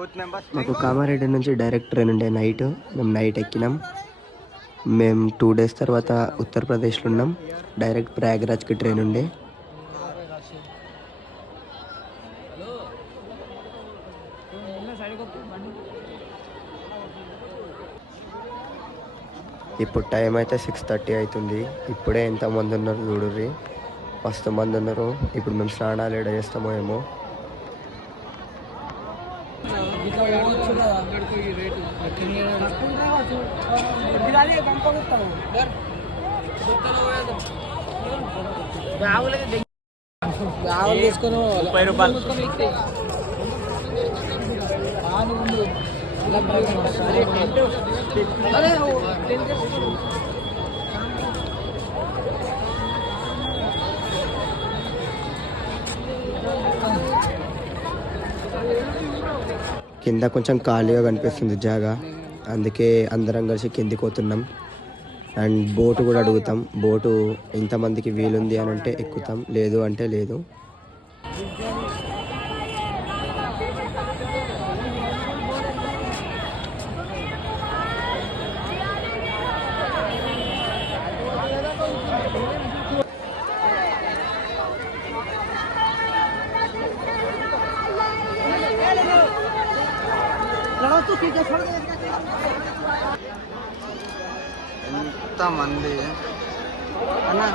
మాకు కామారెడ్డి నుంచి direct train ఉండే నైట్. మేము నైట్ ఎక్కినాం. మేము 2 days తర్వాత ఉత్తరప్రదేశ్లో ఉన్నాం. డైరెక్ట్ ప్రయాగరాజ్కి ట్రైన్ ఉండే. ఇప్పుడు టైం అయితే 6:30 అవుతుంది. ఇప్పుడే ఎంతమంది ఉన్నారు చూడుర్రి, మస్తు మంది ఉన్నారు. ఇప్పుడు మేము స్నానాలు ఎడ చేస్తామో ఏమో. కింద కొంచెం ఖాళీగా కనిపిస్తుంది జాగా, అందుకే అందరం కలిసి కిందికి పోతున్నాం. అండ్ బోటు కూడా అడుగుతాం. బోటు ఇంతమందికి వీలుంది అని అంటే ఎక్కుతాం, లేదు అంటే లేదు. ఎంత మంది అన్నా,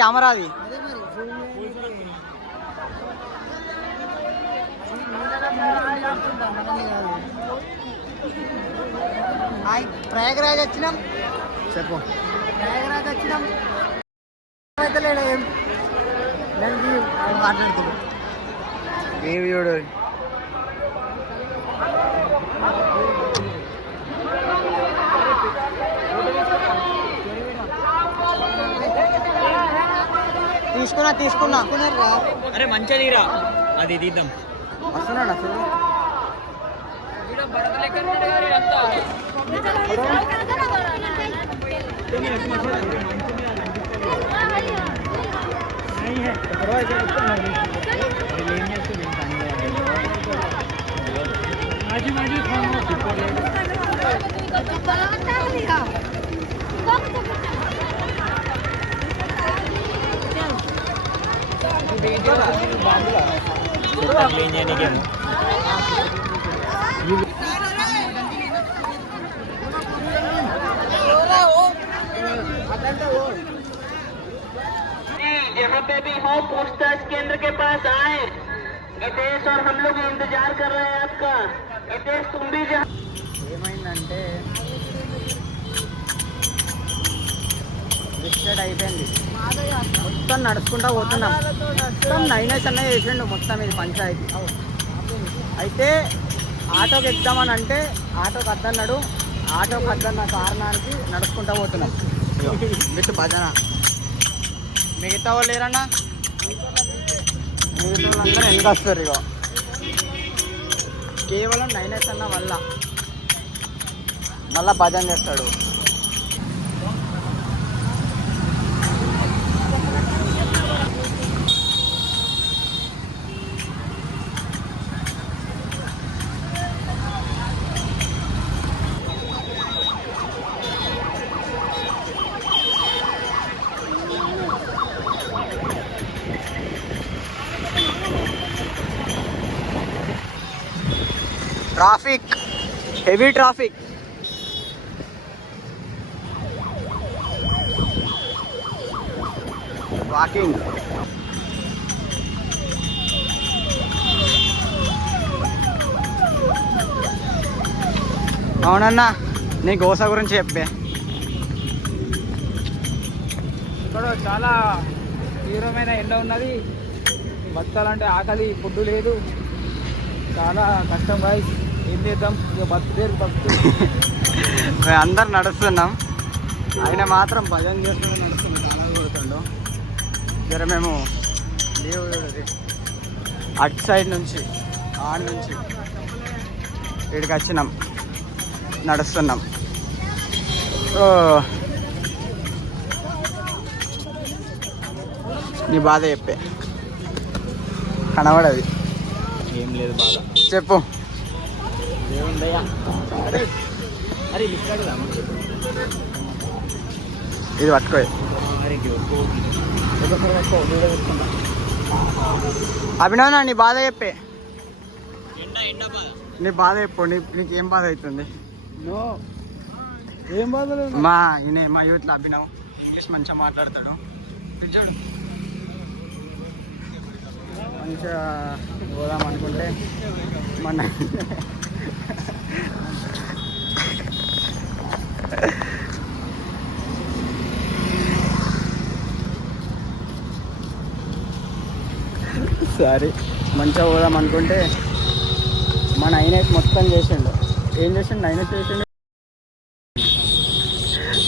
కెమెరా అది ప్రయాగరాజ్ వచ్చినాం. చెప్పు, ప్రయాగరాజ్ వచ్చినాం అయితే లేడు. ఏం మాట్లాడుతున్నాం ఏమి చూడు. తీసుకున్నా అరే మంచిగా తీరా, అది తీద్దాం. వస్తున్నాడు అసలు जहाँ पे भी हो पूछताछ केंद्र के पास आए। हितेश और हम लोग इंतजार कर रहे हैं आपका। हितेश तुम भी जहाँ ఏమైందంటే డిస్టర్డ్ అయిపోయింది. మొత్తం నడుచుకుంటా పోతున్నాం. మొత్తం 9 అన్న చేసిండు మొత్తం ఇది పంచాయతీ. అయితే ఆటోకి ఎక్కుదామని అంటే ఆటోకి వద్దన్నాడు. ఆటోకి వద్దన్న కారణానికి నడుచుకుంటా పోతున్నాం విత్ భజన. మిగతా వాళ్ళు లేరన్నా, మిగతా వాళ్ళందరూ ఎంత వస్తారు. ఇక కేవలం 9 అన్న వల్ల మళ్ళా భజన చేస్తాడు. Traffic, heavy traffic. వాకింగ్ అవునన్నా, నీ గోస గురించి చెప్పే. ఇక్కడ చాలా తీవ్రమైన ఎండ ఉన్నది. బతకాలంటే ఆకలి, ఫుడ్ లేదు, చాలా కష్టం బాయ్. ఏం చేద్దాం, ఇక బతుకు. అందరు నడుస్తున్నాం, ఆయన మాత్రం భజన చేస్తూ నడుస్తుంది. చాలా కొడుతుండు. జర మేము లీవ్ అటు సైడ్ నుంచి ఆడ నుంచి ఇక్కడికి వచ్చినాం, నడుస్తున్నాం. సో నీ బాధ చెప్పే, కనబడది. ఏం లేదు బాగా. చెప్పు. ఏముందయ్యా? అరే ఇది పట్టుకో. అభినవ్ నీ బాధ చెప్పే, నీ బాధ చెప్పు. నీకేం బాధ అవుతుంది? ఏం బాధ లేదు. మా యూత్లో అభినవ్ ఇంగ్లీష్ మంచిగా మాట్లాడతాడు. పిలిచాడు మంచిగా పోదాం అనుకుంటే మన సారీ, మంచిగా పోదాం అనుకుంటే మన అయినట్ మొత్తం చేసిండు. ఏం చేసిండు? అయినట్ చేసిండు.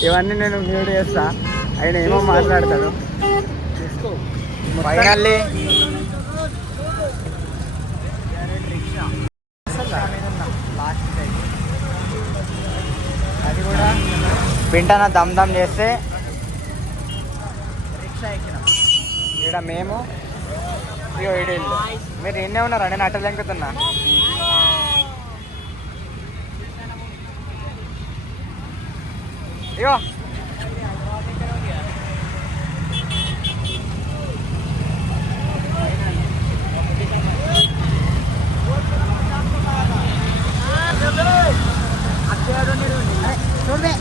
ఇవన్నీ నేను మ్యూట్ చేస్తా, ఆయన ఏమో మాట్లాడతాడు. ఫైనల్లీ అది కూడా పింటన దమ్ దమ్ చేస్తే రిక్షా ఎక్కినాం. ఇక్కడ మేము ఇగో ఇడిల్లు. మీరు ఎన్నే ఉన్నారా? నేను అట్ట లెంకుతున్నా. ఇగో చూడమే